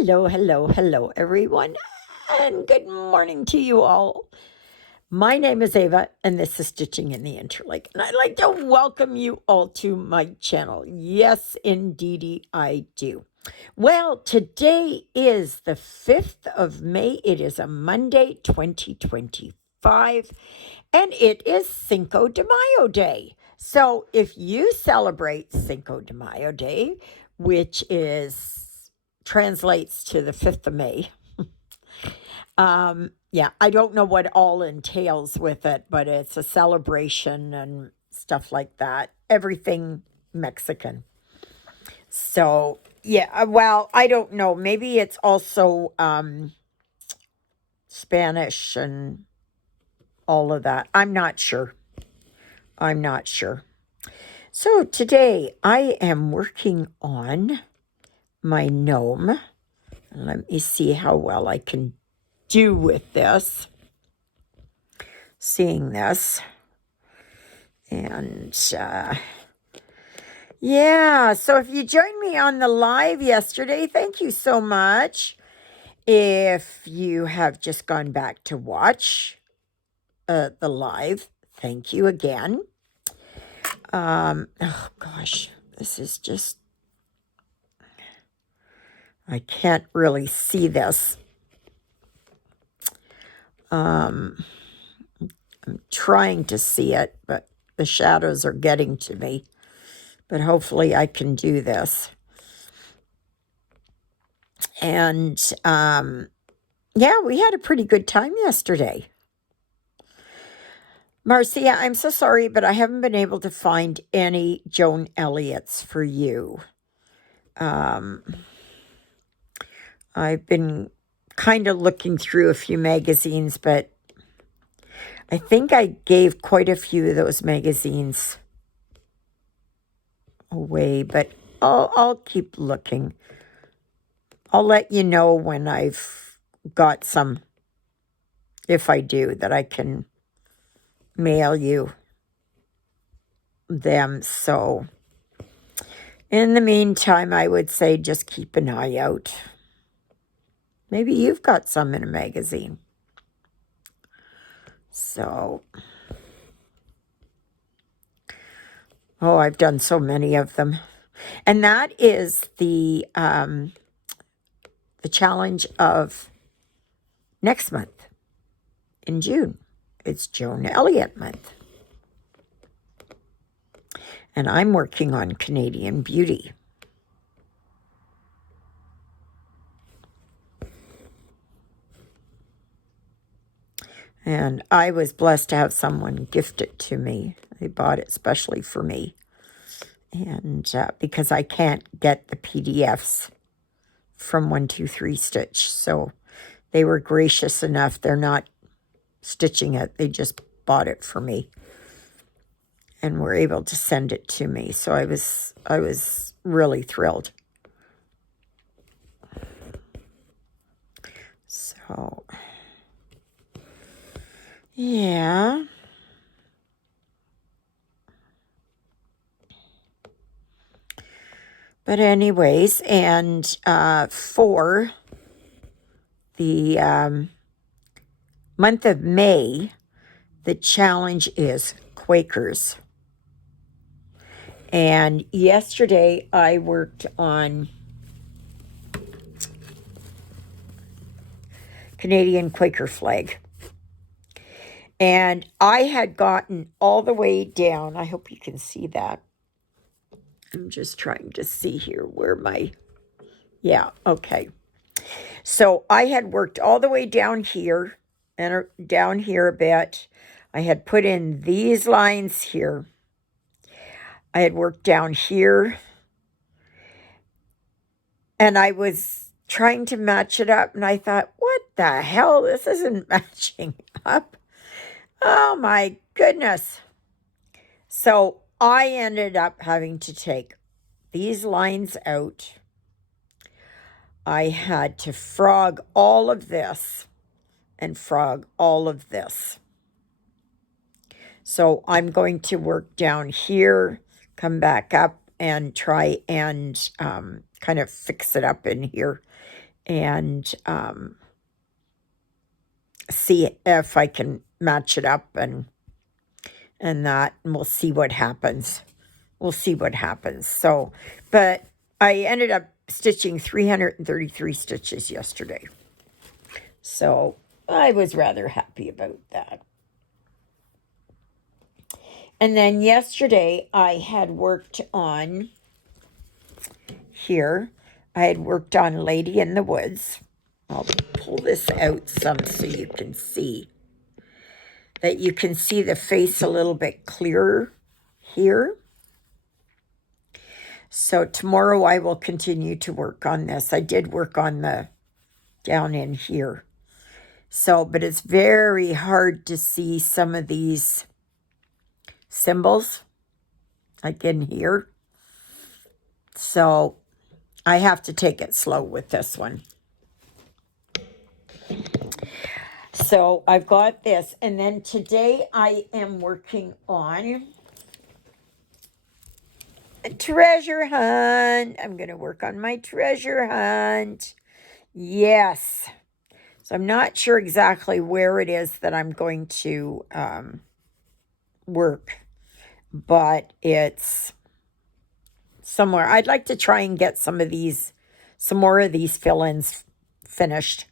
Hello, everyone, and good morning to you all. My name is Ava, and this is Stitching in the Interlake, and I'd like to welcome you all to my channel. Yes, indeedy, I do. Well, today is the 5th of May. It is a Monday, 2025, and it is Cinco de Mayo Day. So if you celebrate Cinco de Mayo Day, which translates to the 5th of May. Yeah, I don't know what all entails with it, but it's a celebration and stuff like that. Everything Mexican. So, yeah, well, I don't know. Maybe it's also Spanish and all of that. I'm not sure. So today I am working on my gnome. Let me see how well I can do with this. Seeing this. And yeah, so if you joined me on the live yesterday, thank you so much. If you have just gone back to watch the live, thank you again. Oh gosh, this is just, I can't really see this. I'm trying to see it, but the shadows are getting to me. But hopefully I can do this. And yeah, we had a pretty good time yesterday. Marcia, I'm so sorry, but I haven't been able to find any Joan Elliott's for you. I've been kind of looking through a few magazines, but I think I gave quite a few of those magazines away, but I'll keep looking. I'll let you know when I've got some, if I do, that I can mail you them. So in the meantime, I would say just keep an eye out. Maybe you've got some in a magazine. So, oh, I've done so many of them. And that is the challenge of next month in June. It's Joan Elliott month. And I'm working on Canadian Beauty. And I was blessed to have someone gift it to me. They bought it specially for me. And because I can't get the PDFs from 123 Stitch. So they were gracious enough. They're not stitching it. They just bought it for me. And were able to send it to me. So I was really thrilled. So yeah. But anyways, and for the month of May, the challenge is Quakers. And yesterday I worked on Canadian Quaker flag. And I had gotten all the way down. I hope you can see that. I'm just trying to see here where yeah, okay. So I had worked all the way down here and down here a bit. I had put in these lines here. I had worked down here. And I was trying to match it up. And I thought, what the hell? This isn't matching up. Oh my goodness. So I ended up having to take these lines out. I had to frog all of this and frog all of this. So I'm going to work down here, come back up and try and kind of fix it up in here and see if I can match it up and that, and we'll see what happens. We'll see what happens. So, but I ended up stitching 333 stitches yesterday. So I was rather happy about that. And then yesterday I had worked on here. I had worked on Lady in the Woods. I'll pull this out some so you can see. That you can see the face a little bit clearer here. So tomorrow I will continue to work on this. I did work on the down in here. So, but it's very hard to see some of these symbols, like in here. So I have to take it slow with this one. So I've got this. And then today I am working on a treasure hunt. I'm going to work on my treasure hunt. Yes. So I'm not sure exactly where it is that I'm going to work, but it's somewhere. I'd like to try and get some more of these fill-ins finished,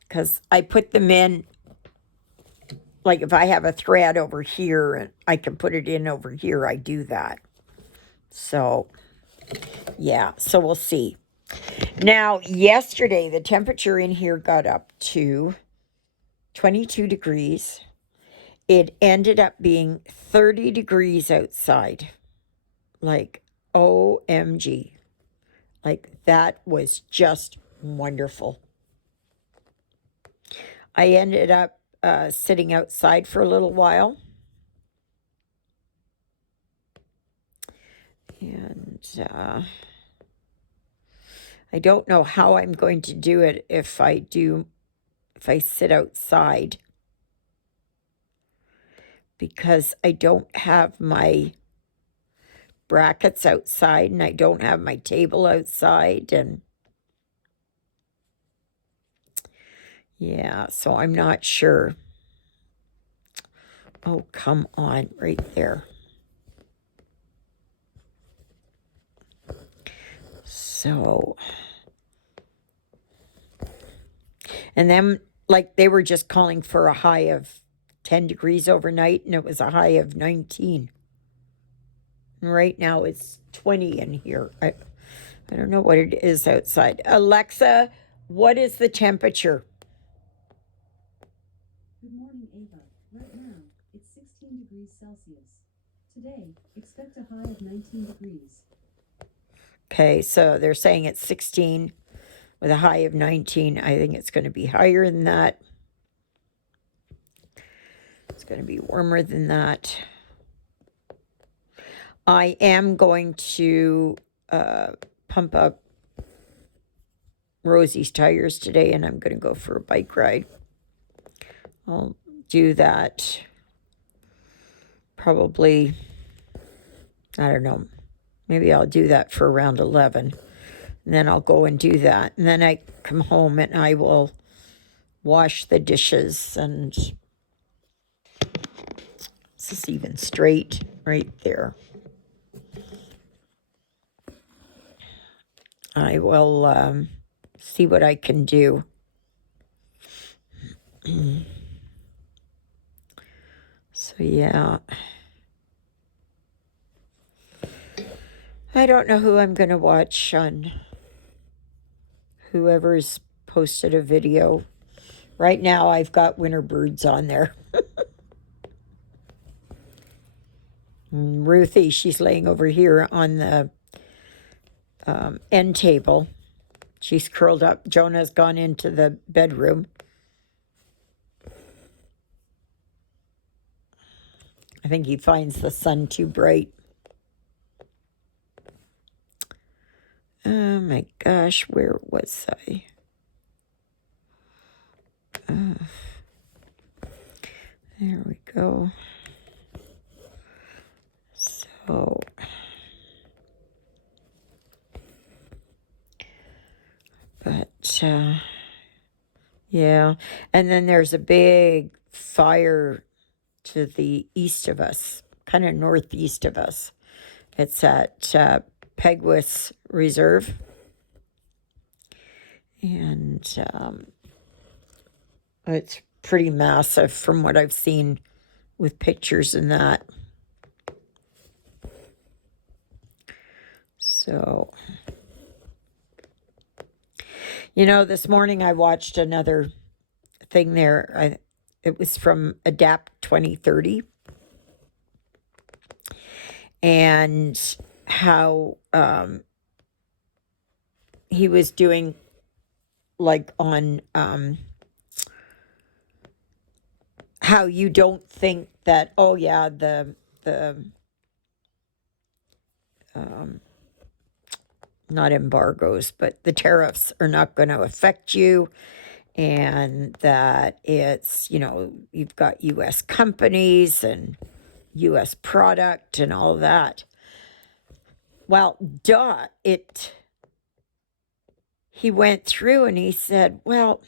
because I put them in, like if I have a thread over here and I can put it in over here, I do that. So, yeah, so we'll see. Now, yesterday, the temperature in here got up to 22 degrees. It ended up being 30 degrees outside. Like, OMG. Like, that was just wonderful. I ended up sitting outside for a little while. And I don't know how I'm going to do it if I sit outside, because I don't have my brackets outside and I don't have my table outside, and yeah, so I'm not sure. Oh, come on, right there. So, and then, like, they were just calling for a high of 10 degrees overnight, and it was a high of 19. And right now it's 20 in here. I don't know what it is outside. Alexa, what is the temperature? Good morning, Ava. Right now, it's 16 degrees Celsius. Today, expect a high of 19 degrees. Okay, so they're saying it's 16 with a high of 19. I think it's going to be higher than that. It's going to be warmer than that. I am going to pump up Rosie's tires today, and I'm going to go for a bike ride. I'll do that probably, I don't know, maybe I'll do that for around 11. And then I'll go and do that. And then I come home and I will wash the dishes, and this is even straight right there. I will see what I can do. So, yeah. I don't know who I'm going to watch on whoever's posted a video. Right now, I've got Winter Birds on there. Ruthie, she's laying over here on the end table. She's curled up. Jonah's gone into the bedroom. I think he finds the sun too bright. Oh my gosh, where was I? There we go. So, But yeah, and then there's a big fire to the east of us, kind of northeast of us. It's at Peguis Reserve, and it's pretty massive from what I've seen with pictures and that. So, this morning I watched another thing there. It was from Adapt 2030, and how he was doing like on how you don't think that, oh yeah, the not embargoes, but the tariffs are not going to affect you, and that it's, you've got US companies and US product and all that. Well, he went through and he said, well,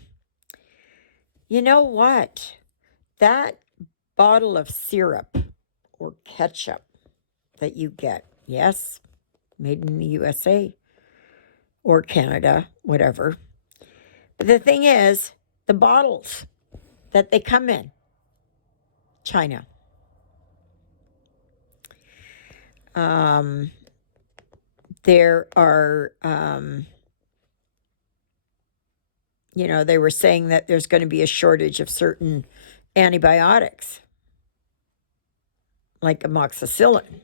you know what? That bottle of syrup or ketchup that you get, yes, made in the USA or Canada, whatever. But the thing is, the bottles that they come in, China. There are, they were saying that there's going to be a shortage of certain antibiotics, like amoxicillin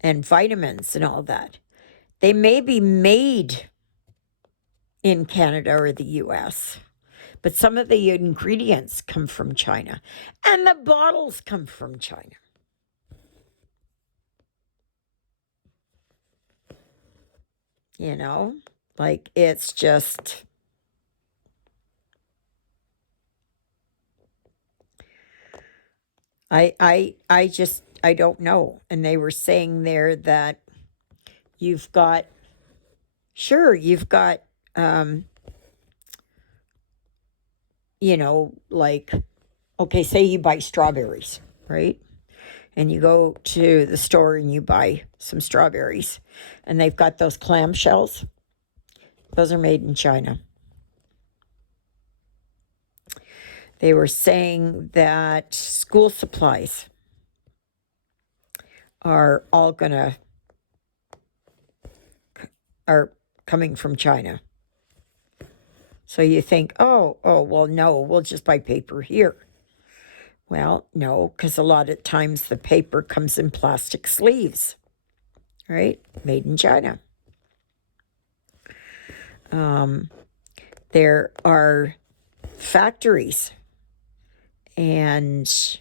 and vitamins and all that. They may be made in Canada or the US, but some of the ingredients come from China, and the bottles come from China. Like it's just, I don't know. And they were saying there that you've got, like, okay, say you buy strawberries, right? And you go to the store and you buy some strawberries, and they've got those clamshells. Those are made in China. They were saying that school supplies are coming from China. So you think, oh, well, no, we'll just buy paper here. Well, no, because a lot of times the paper comes in plastic sleeves, right? Made in China. There are factories, and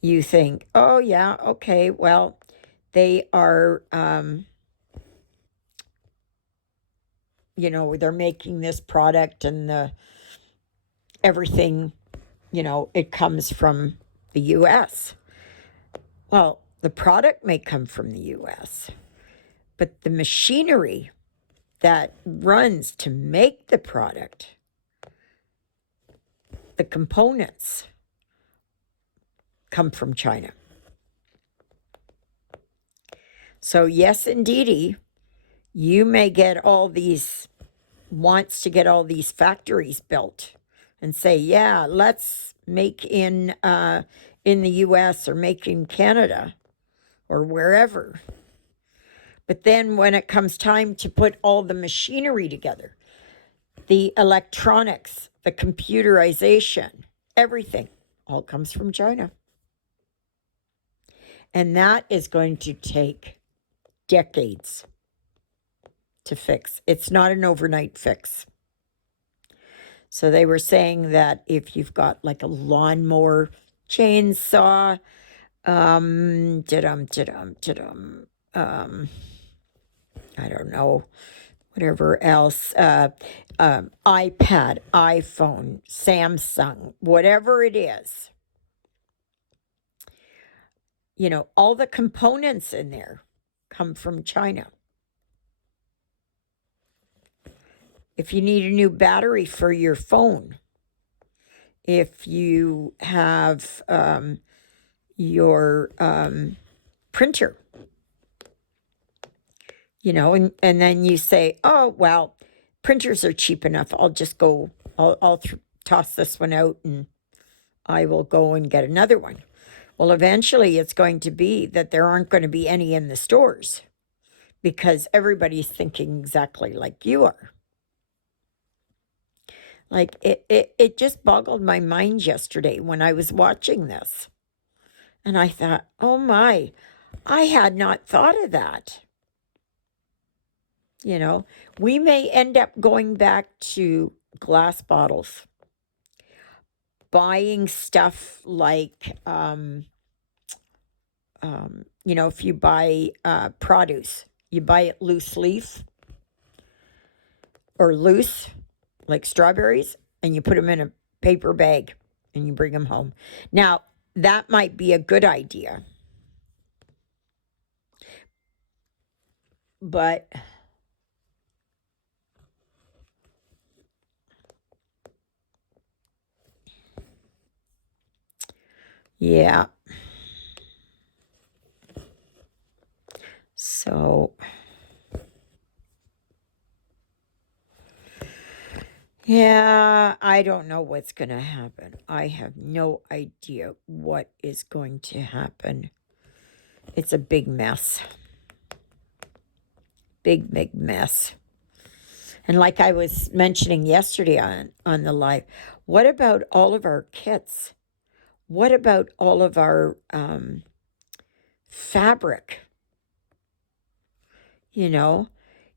you think, oh, yeah, okay, well, they are, they're making this product, and everything, it comes from the US. Well, the product may come from the US, but the machinery that runs to make the product, the components, come from China. So yes, indeedy, you may wants to get all these factories built and say, yeah, let's make in the US or make in Canada or wherever. But then when it comes time to put all the machinery together, the electronics, the computerization, everything all comes from China. And that is going to take decades to fix. It's not an overnight fix. So they were saying that if you've got like a lawnmower, chainsaw, I don't know, whatever else, iPad, iPhone, Samsung, whatever it is, all the components in there come from China. if you need a new battery for your phone, if you have your printer, and then you say, oh, well, printers are cheap enough. I'll just go, I'll toss this one out and I will go and get another one. Well, eventually it's going to be that there aren't going to be any in the stores because everybody's thinking exactly like you are. Like it just boggled my mind yesterday when I was watching this. And I thought, oh my, I had not thought of that. We may end up going back to glass bottles, buying stuff like, if you buy produce, you buy it loose leaf or loose, like strawberries, and you put them in a paper bag and you bring them home. Now, that might be a good idea. But yeah. So yeah, I don't know what's going to happen. I have no idea what is going to happen. It's a big mess. Big, big mess. And like I was mentioning yesterday on the live, what about all of our kits? What about all of our fabric?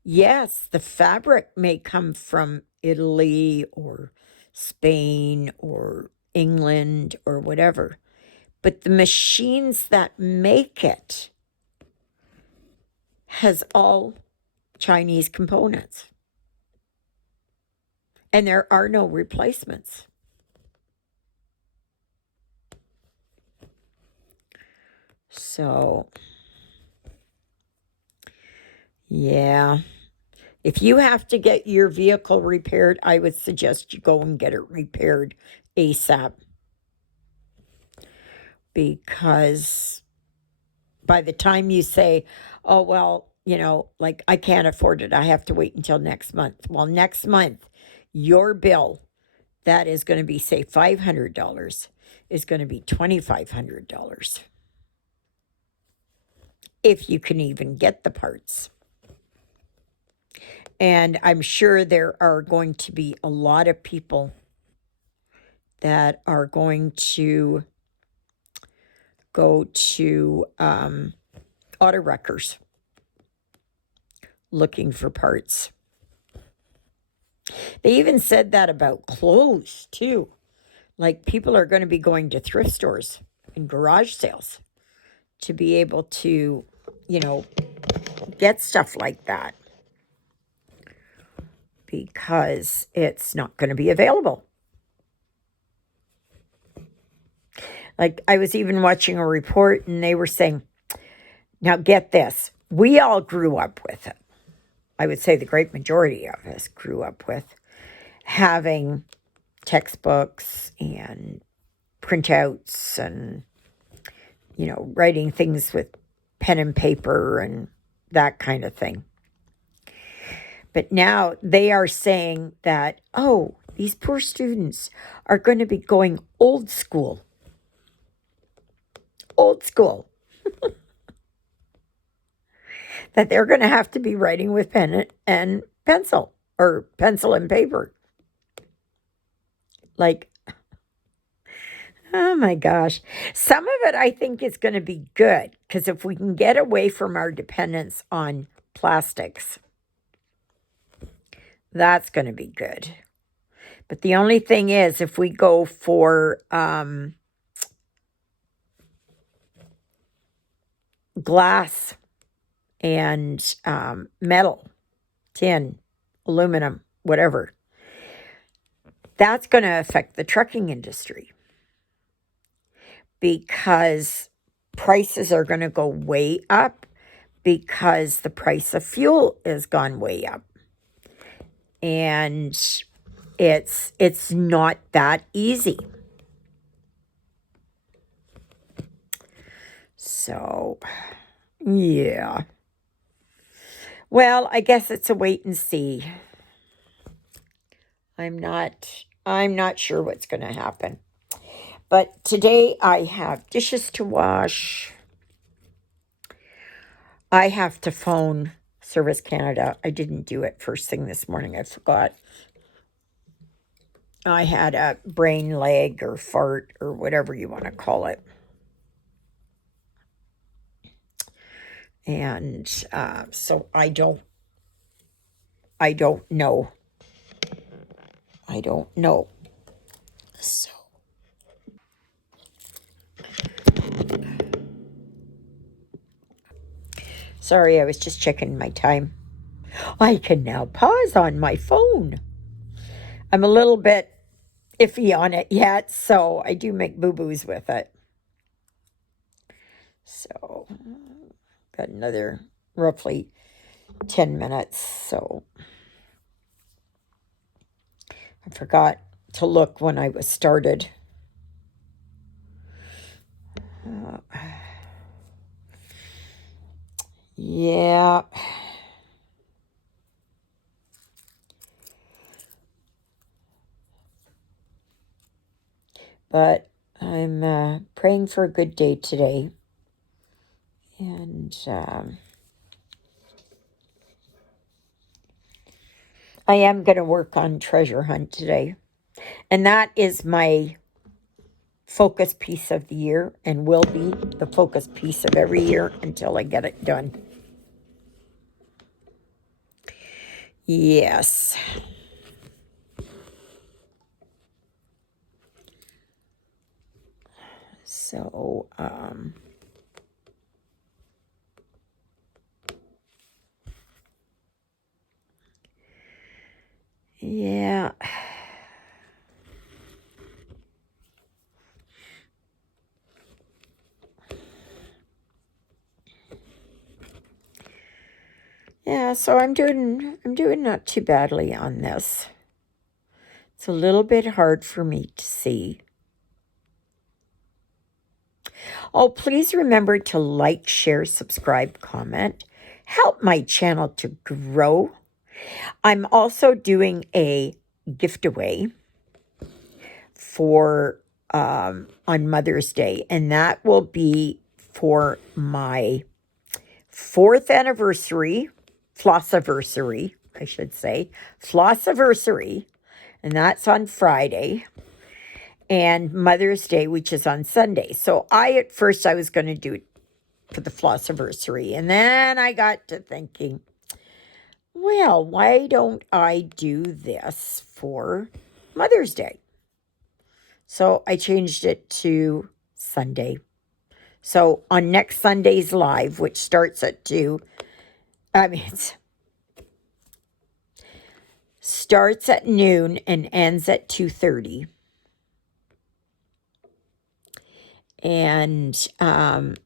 Yes, the fabric may come from Italy or Spain or England or whatever, but the machines that make it has all Chinese components. And there are no replacements. So, yeah. If you have to get your vehicle repaired, I would suggest you go and get it repaired ASAP. Because by the time you say, oh, well, like I can't afford it, I have to wait until next month. Well, next month, your bill that is going to be, say, $500 is going to be $2,500. If you can even get the parts. And I'm sure there are going to be a lot of people that are going to go to auto wreckers looking for parts. They even said that about clothes, too. Like people are going to be going to thrift stores and garage sales to be able to, get stuff like that. Because it's not going to be available. Like I was even watching a report and they were saying, now get this, we all grew up with it. I would say the great majority of us grew up with having textbooks and printouts and, writing things with pen and paper and that kind of thing. But now they are saying that, oh, these poor students are going to be going old school. Old school. That they're going to have to be writing with pen and pencil or pencil and paper. Like, oh my gosh. Some of it I think is going to be good because if we can get away from our dependence on plastics, that's going to be good. But the only thing is, if we go for glass and metal, tin, aluminum, whatever, that's going to affect the trucking industry because prices are going to go way up because the price of fuel has gone way up. And it's not that easy. So, yeah. Well, I guess it's a wait and see. I'm not sure what's going to happen. But today I have dishes to wash. I have to phone Service Canada. I didn't do it first thing this morning. I forgot. I had a brain lag or fart or whatever you want to call it. And so I don't know. I don't know. So sorry, I was just checking my time. I can now pause on my phone. I'm a little bit iffy on it yet, so I do make boo-boos with it. So, got another roughly 10 minutes, so I forgot to look when I was started. Yeah. But I'm praying for a good day today. And I am going to work on treasure hunt today. And that is my focus piece of the year and will be the focus piece of every year until I get it done. Yes. So, yeah. Yeah, so I'm doing not too badly on this. It's a little bit hard for me to see. Oh, please remember to like, share, subscribe, comment. Help my channel to grow. I'm also doing a giveaway for on Mother's Day, and that will be for my 4th anniversary, Flossiversary, I should say, Flossiversary, and that's on Friday, and Mother's Day, which is on Sunday. So at first I was going to do it for the Flossiversary, and then I got to thinking, well, why don't I do this for Mother's Day? So I changed it to Sunday. So on next Sunday's live, which starts at 2, it starts at noon and ends at 2:30. And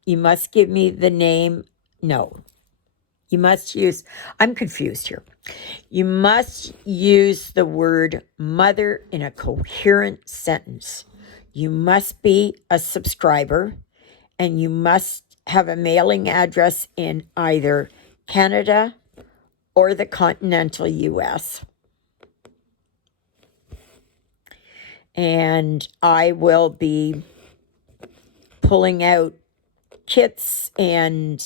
you must give me the name. No, you must use, I'm confused here. You must use the word mother in a coherent sentence. You must be a subscriber, and you must have a mailing address in either Canada or the continental US. And I will be pulling out kits and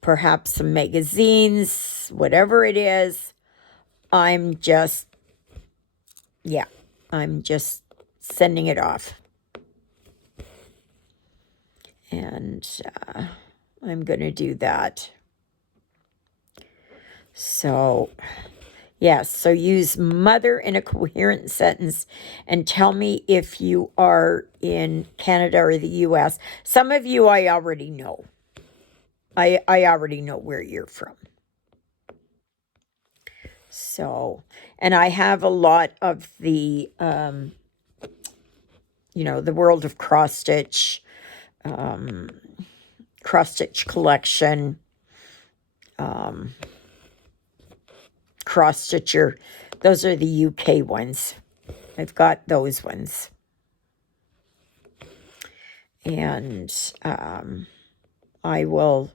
perhaps some magazines, whatever it is. I'm just sending it off. And I'm going to do that. So, yes, so use mother in a coherent sentence and tell me if you are in Canada or the US. Some of you I already know. I already know where you're from. So, and I have a lot of the, the World of Cross Stitch collection. cross stitcher. Those are the UK ones. I've got those ones. And I will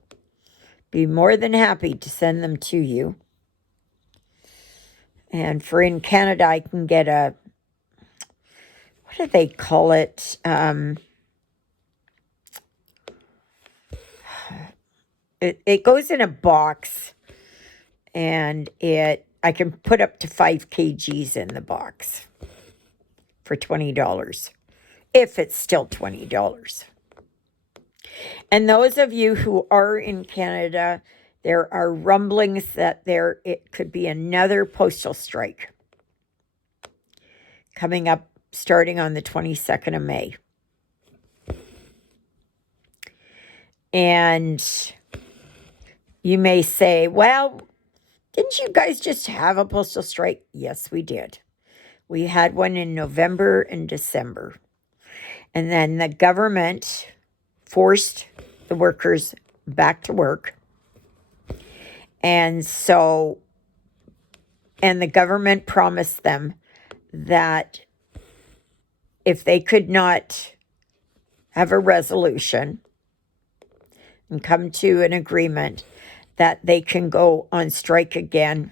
be more than happy to send them to you. And for in Canada, I can get a, what do they call it? It goes in a box, and I can put up to 5 kgs in the box for $20, if it's still $20. And those of you who are in Canada, there are rumblings that it could be another postal strike coming up starting on the 22nd of May. And you may say, well, didn't you guys just have a postal strike? Yes, we did. We had one in November and December. And then the government forced the workers back to work. And the government promised them that if they could not have a resolution and come to an agreement, that they can go on strike again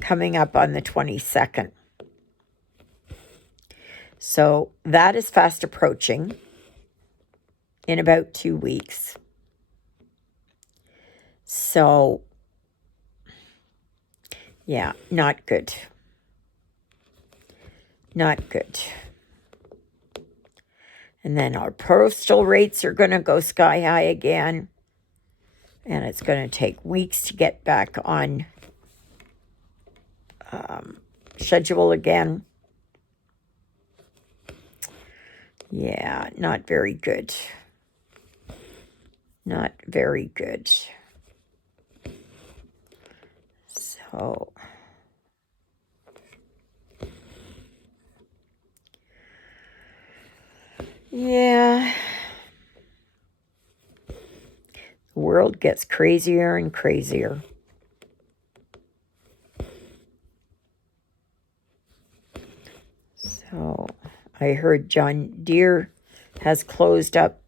coming up on the 22nd. So that is fast approaching in about 2 weeks. So, yeah, not good. Not good. And then our postal rates are going to go sky high again. And it's going to take weeks to get back on schedule again. Yeah, not very good. Not very good. So, yeah. The world gets crazier and crazier. So, I heard John Deere has closed up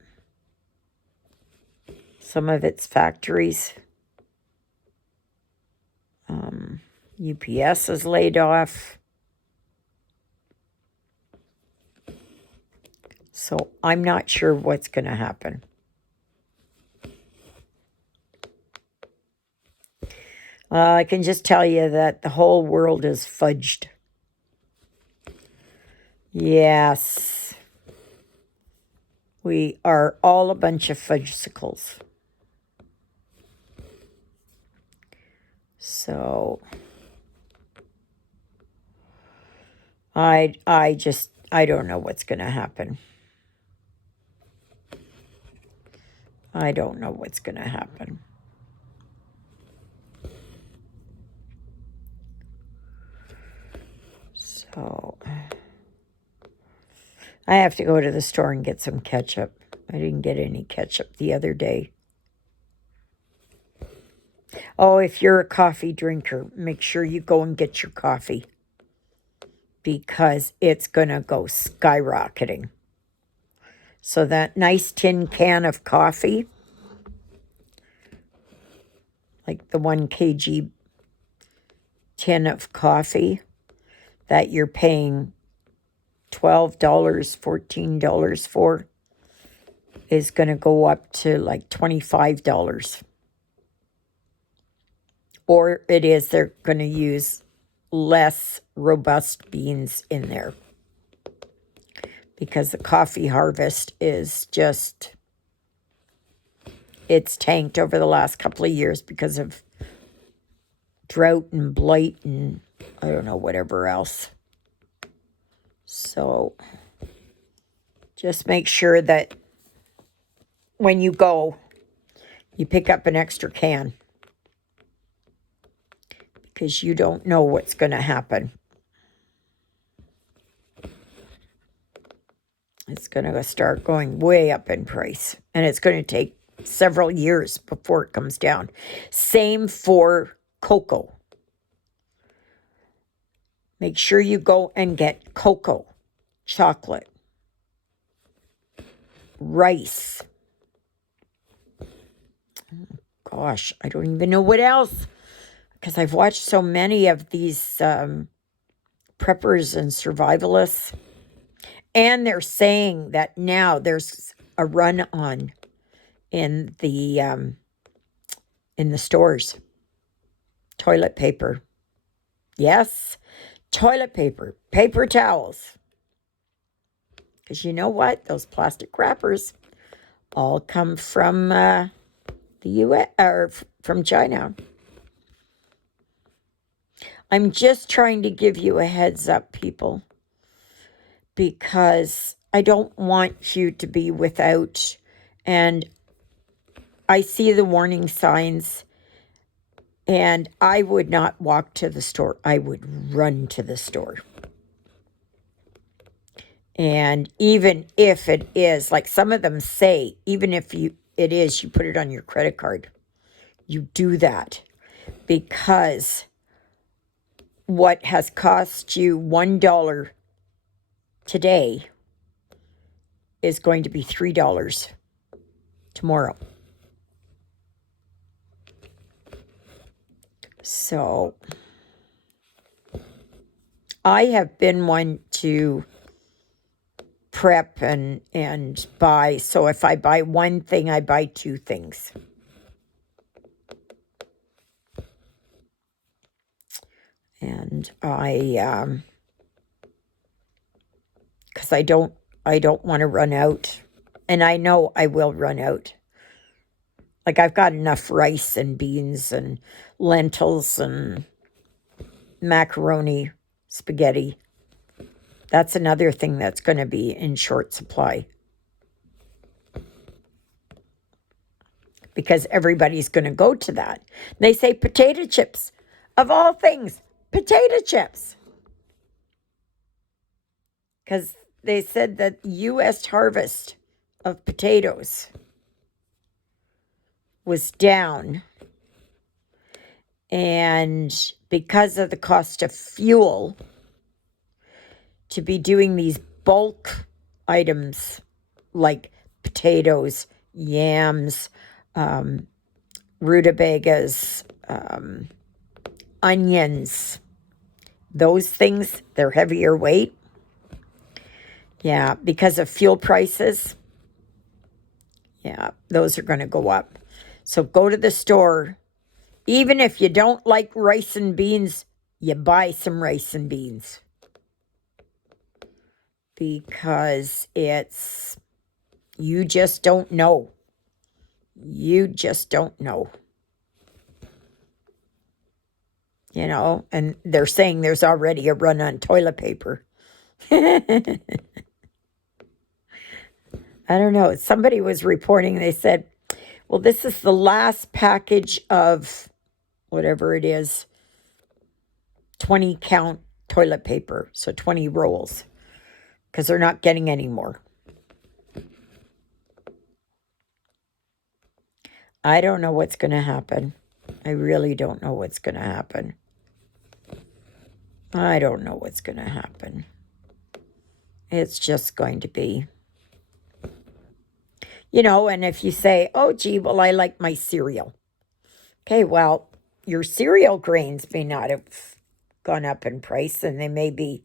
some of its factories. UPS is laid off. So I'm not sure what's going to happen. I can just tell you that the whole world is fudged. Yes. We are all a bunch of fudgesicles. So I don't know what's going to happen. I don't know what's going to happen. So I have to go to the store and get some ketchup. I didn't get any ketchup the other day. Oh, if you're a coffee drinker, make sure you go and get your coffee, because it's going to go skyrocketing. So that nice tin can of coffee, like the 1 kg tin of coffee that you're paying $12, $14 for, is going to go up to like $25. Or they're going to use less robust beans in there, because the coffee harvest is just, it's tanked over the last couple of years because of drought and blight and I don't know, whatever else. So just make sure that when you go, you pick up an extra can, because you don't know what's going to happen. It's going to start going way up in price, and it's going to take several years before it comes down. Same for cocoa. Make sure you go and get cocoa, chocolate, rice. Gosh, I don't even know what else, because I've watched so many of these preppers and survivalists, and they're saying that now there's a run on in the stores. Toilet paper. Yes, toilet paper, paper towels. Because you know what? Those plastic wrappers all come from the U.S. or from China. I'm just trying to give you a heads up, people, because I don't want you to be without. And I see the warning signs, and I would not walk to the store. I would run to the store. And even if it is, like some of them say, even if it is, you put it on your credit card. You do that, because what has cost you $1 today is going to be $3 tomorrow. So I have been one to prep and buy. So if I buy one thing, I buy two things. And because I don't want to run out, and I know I will run out. Like, I've got enough rice and beans and lentils and macaroni, spaghetti. That's another thing that's going to be in short supply, because everybody's going to go to that. They say potato chips, of all things, potato chips. Because they said that the U.S. harvest of potatoes was down. And because of the cost of fuel, to be doing these bulk items like potatoes, yams, rutabagas, onions, those things, they're heavier weight. Yeah, because of fuel prices. Yeah, those are going to go up. So go to the store. Even if you don't like rice and beans, you buy some rice and beans. Because you just don't know. You just don't know. You know, and they're saying there's already a run on toilet paper. I don't know. Somebody was reporting, they said, well, this is the last package of whatever it is, 20 count toilet paper. So 20 rolls, because they're not getting any more. I don't know what's going to happen. I really don't know what's going to happen. I don't know what's going to happen. It's just going to be, you know, and if you say, oh, gee, well, I like my cereal. Okay, well, your cereal grains may not have gone up in price, and they may be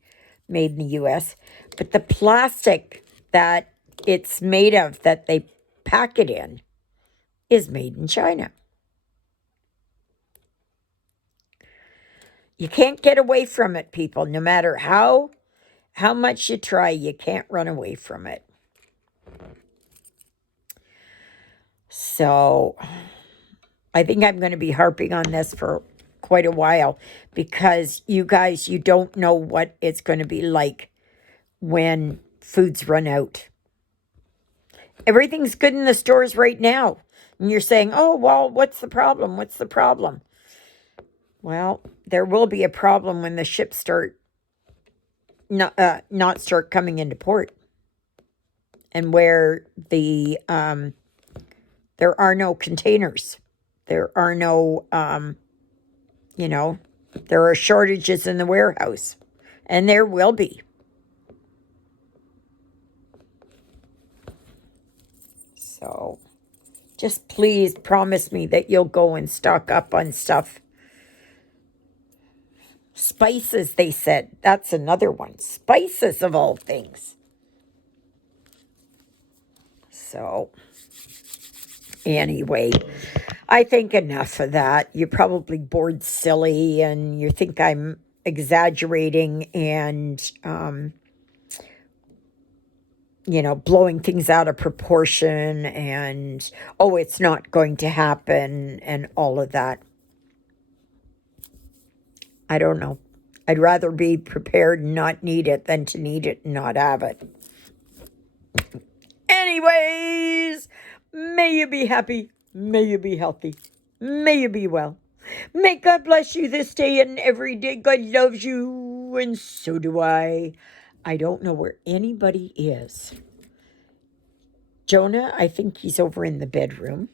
made in the U.S., but the plastic that it's made of, that they pack it in, is made in China. You can't get away from it, people. No matter how much you try, you can't run away from it. So I think I'm going to be harping on this for quite a while, because you guys, you don't know what it's going to be like when foods run out. Everything's good in the stores right now. And you're saying, oh, well, what's the problem? What's the problem? Well, there will be a problem when the ships start not start coming into port, and where there are no containers. There are no, there are shortages in the warehouse. And there will be. So just please promise me that you'll go and stock up on stuff. Spices, they said. That's another one. Spices of all things. So anyway, I think enough of that. You're probably bored silly and you think I'm exaggerating and, blowing things out of proportion and, oh, it's not going to happen and all of that. I don't know. I'd rather be prepared and not need it than to need it and not have it. Anyways, may you be happy. May you be healthy. May you be well. May God bless you this day and every day. God loves you, and so do I. I don't know where anybody is. Jonah, I think he's over in the bedroom.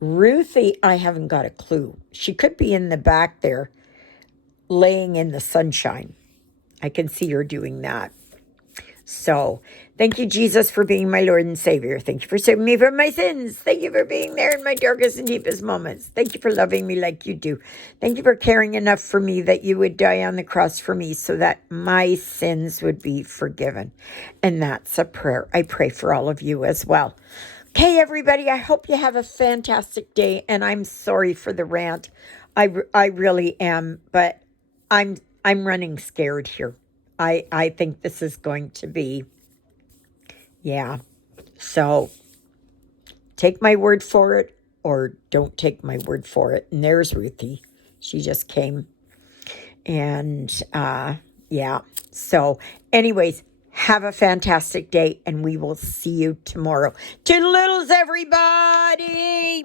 Ruthie, I haven't got a clue. She could be in the back there, laying in the sunshine. I can see her doing that. So, thank you, Jesus, for being my Lord and Savior. Thank you for saving me from my sins. Thank you for being there in my darkest and deepest moments. Thank you for loving me like you do. Thank you for caring enough for me that you would die on the cross for me so that my sins would be forgiven. And that's a prayer I pray for all of you as well. Okay, everybody, I hope you have a fantastic day, and I'm sorry for the rant. I really am, but I'm running scared here. I think this is going to be, yeah. So take my word for it or don't take my word for it. And there's Ruthie. She just came. And yeah. So anyways, have a fantastic day and we will see you tomorrow. Toodle-oodles, everybody.